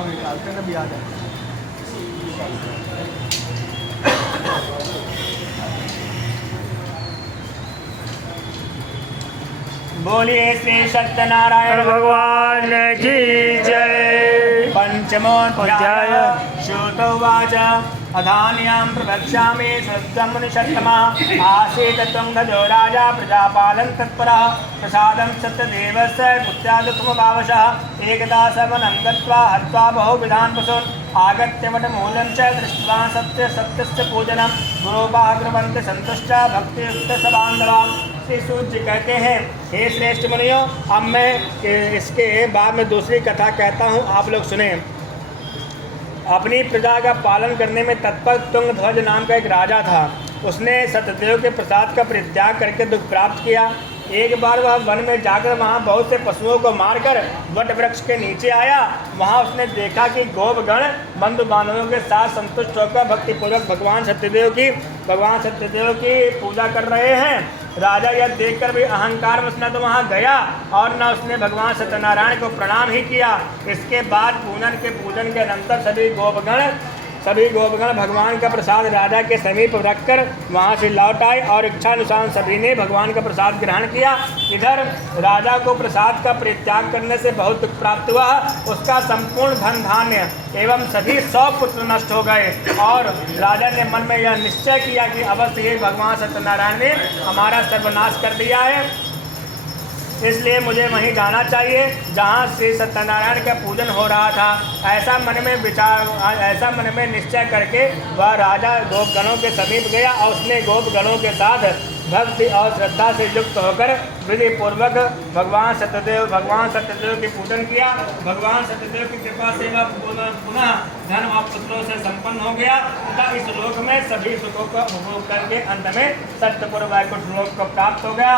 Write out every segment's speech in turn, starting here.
नाम निकालते हैं भी आ जाए। बोलिए श्री सत्यनारायण भगवान की जय। पंचमोऽध्याय श्रोतोवाच अधान्यां प्रवक्ष्यामि श्रुतं मुनिषत्तमा आसीत् तुङ्गजो राजा प्रजापालन तत्परः प्रसादं सत्यदेवस्य पुत्र्यादुत्तमभावशः एकदा सवनं गत्वा हत्वा बहुविधान् पशून् आगत्य वटमूलं च दृष्ट्वा सत्यस्य पूजनं गुरोपाः कुर्वन्ति सन्तुष्टा भक्तियुक्त स बान्धवाः। श्री सूत जी कहते हैं, हे श्रेष्ठ मुनियों, अब मैं इसके बाद में दूसरी कथा कहता हूँ, आप लोग सुने। अपनी प्रजा का पालन करने में तत्पर तुंगध्वज नाम का एक राजा था। उसने सत्यदेव के प्रसाद का परित्याग करके दुख प्राप्त किया। एक बार वह वन में जाकर वहाँ बहुत से पशुओं को मारकर वट वृक्ष के नीचे आया। वहाँ उसने देखा कि गोपगण बंधु बांधवों के साथ संतुष्ट होकर भक्तिपूर्वक भगवान सत्यदेव की पूजा कर रहे हैं। राजा यह देखकर भी अहंकार में न तो वहाँ गया और न उसने भगवान सत्यनारायण को प्रणाम ही किया। इसके बाद पूजन के अनंतर सभी गोपगण भगवान का प्रसाद राजा के समीप रखकर वहाँ से लौट आए और इच्छानुसार सभी ने भगवान का प्रसाद ग्रहण किया। इधर राजा को प्रसाद का परित्याग करने से बहुत दुख प्राप्त हुआ। उसका संपूर्ण धन धान्य एवं सभी 100 पुत्र नष्ट हो गए और राजा ने मन में यह निश्चय किया कि अवश्य ही भगवान सत्यनारायण ने हमारा सर्वनाश कर दिया है, इसलिए मुझे वहीं जाना चाहिए जहाँ श्री सत्यनारायण का पूजन हो रहा था। ऐसा मन में निश्चय करके वह राजा गोपगणों के समीप गया और उसने गोपगणों के साथ भक्ति और श्रद्धा से युक्त होकर विधि पूर्वक भगवान सत्यदेव की पूजन किया। भगवान सत्यदेव की कृपा से वह पुनः धन और पुत्रों से संपन्न हो गया तथा इस लोक में सभी सुखों का उपभोग करके अंत में सत्यपुर वैकुंठ लोक को प्राप्त हो गया।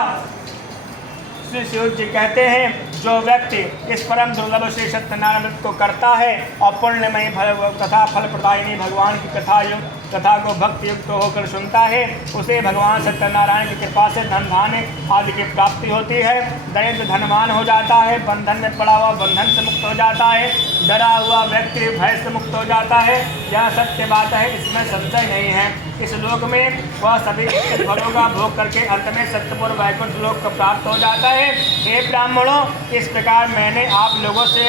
श्री शिव जी कहते हैं, जो व्यक्ति इस परम दुर्लभ श्री सत्यनारायण व्रत को करता है और पुण्यमयी कथा फल प्रदायिनी भगवान की कथा को भक्ति युक्त होकर सुनता है, उसे भगवान सत्यनारायण की कृपा से धन धान्य आदि की प्राप्ति होती है। दरिद्र धनवान हो जाता है, बंधन में पड़ा हुआ बंधन से मुक्त हो जाता है, डरा हुआ व्यक्ति भय से मुक्त हो जाता है। यह सत्य बात है, इसमें संशय नहीं है। इस लोक में वह सभी फलों का भोग करके अंत में सत्यपुर वैकुंठ लोक को प्राप्त हो जाता है। हे ब्राह्मणों, इस प्रकार मैंने आप लोगों से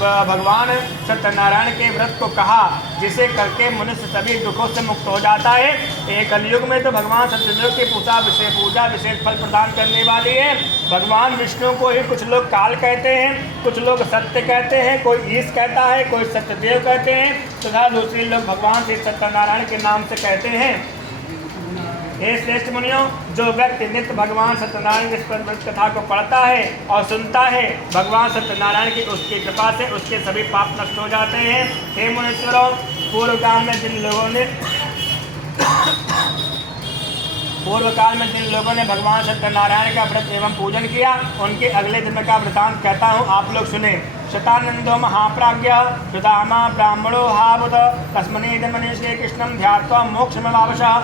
भगवान सत्यनारायण के व्रत को कहा, जिसे करके मनुष्य सभी दुखों से मुक्त हो जाता है। एक कलयुग में तो भगवान सत्यदेव की पूजा विशेष फल प्रदान करने वाली है। भगवान विष्णु को ही कुछ लोग काल कहते हैं, कुछ लोग सत्य कहते हैं, कोई ईश कहता है, कोई सत्यदेव कहते हैं तथा दूसरे लोग भगवान श्री सत्यनारायण के नाम से कहते हैं। हे श्रेष्ठ मुनियों, जो व्यक्ति नित्य भगवान सत्यनारायण की व्रत कथा को पढ़ता है और सुनता है, भगवान सत्यनारायण की उसकी कृपा से उसके सभी पाप नष्ट हो जाते हैं। हे मुनीश्वरों, पूर्व काल में जिन लोगों ने भगवान सत्यनारायण का व्रत एवं पूजन किया, उनके अगले दिन का वृतांत कहता हूँ, आप लोग सुने। शतानंदो महाप्राज्ञ सुदामा ब्राह्मणो हावुत तस्मने जन्मने श्री कृष्णं ध्यात्वा मोक्षमवावशः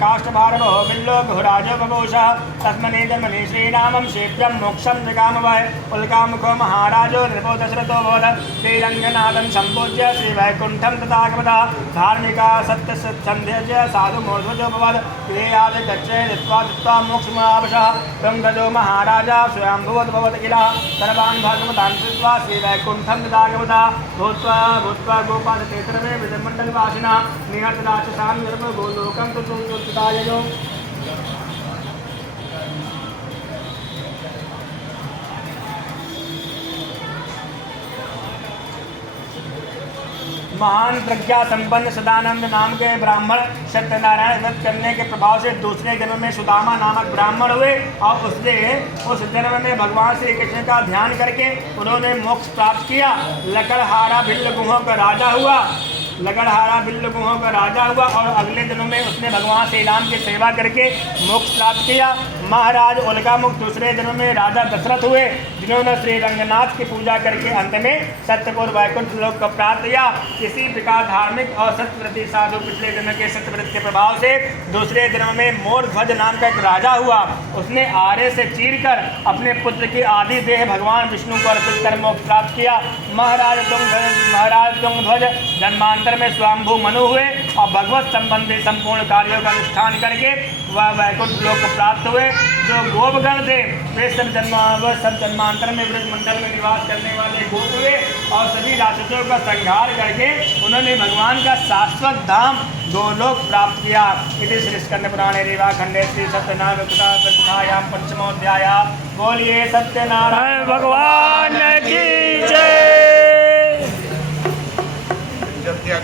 काष्ठभारवो बिल्लो घोराजो बभूषः तस्मने जन्मने श्रीरामं शेव्यं मोक्षं जगामवः उल्कामुखो महाराजो नृपो दशरथो भवत् श्रीरङ्गनाथं सम्पूज्य श्रीवैकुण्ठं तथागतः धार्मिका सत्यसन्ध्यज्य साधु मूर्ध्वजो भवत् गृहे गच्छे दत्वा मोक्षमवावशः तुङ्गजो महाराजा स्वयंभुवद् भवत् किल सर्वान् भागवतान् श्री वैकुंठम दागवता भूत्वा गोपालक्षेत्र में विजयमंडलवासिना निहतराक्षसां गोलोकं तुताययो। महान प्रज्ञा संपन्न सदानंद नाम के ब्राह्मण सत्यनारायण व्रत करने के प्रभाव से दूसरे जन्म में सुदामा नामक ब्राह्मण हुए और उस जन्म में भगवान श्री कृष्ण का ध्यान करके उन्होंने मोक्ष प्राप्त किया। लकड़हारा भिल्ल गुहों का राजा हुआ। लगड़हारा बिल्ल गुहों का राजा हुआ और अगले दिनों में उसने भगवान श्री राम की सेवा करके मोक्ष प्राप्त किया। महाराज उल्का मुख दूसरे दिनों में राजा दशरथ हुए, जिन्होंने श्री रंगनाथ की पूजा करके अंत में सत्यपुर वैकुंठ लोक को प्राप्त किया। इसी प्रकार धार्मिक और सत्यव्रती साधु पिछले जन्म के सत्यव्रत के प्रभाव से दूसरे जन्म में मोर ध्वज नाम का एक राजा हुआ। उसने आरे से चीरकर अपने पुत्र की आदि देह भगवान विष्णु को अर्पित कर मोक्ष प्राप्त किया। महाराज तुंगध्वज जन्मांतर में स्वयंभू मनु हुए और भगवत संबंधी संपूर्ण कार्यों का अनुष्ठान करके वह वैकुंठ लोक को प्राप्त हुए। जो गोपगण थे वे सब जन्मांतर में ब्रजमंडल में निवास करने वाले गोप हुए और सभी राक्षसों का संहार करके उन्होंने भगवान का शाश्वत धाम गोलोक प्राप्त किया। इति श्री स्कंद पुराणे रेवाखंडे श्री सत्यनारायण कथायां पंचमोऽध्याय। बोलिए सत्यनारायण भगवान की जय। जब क्या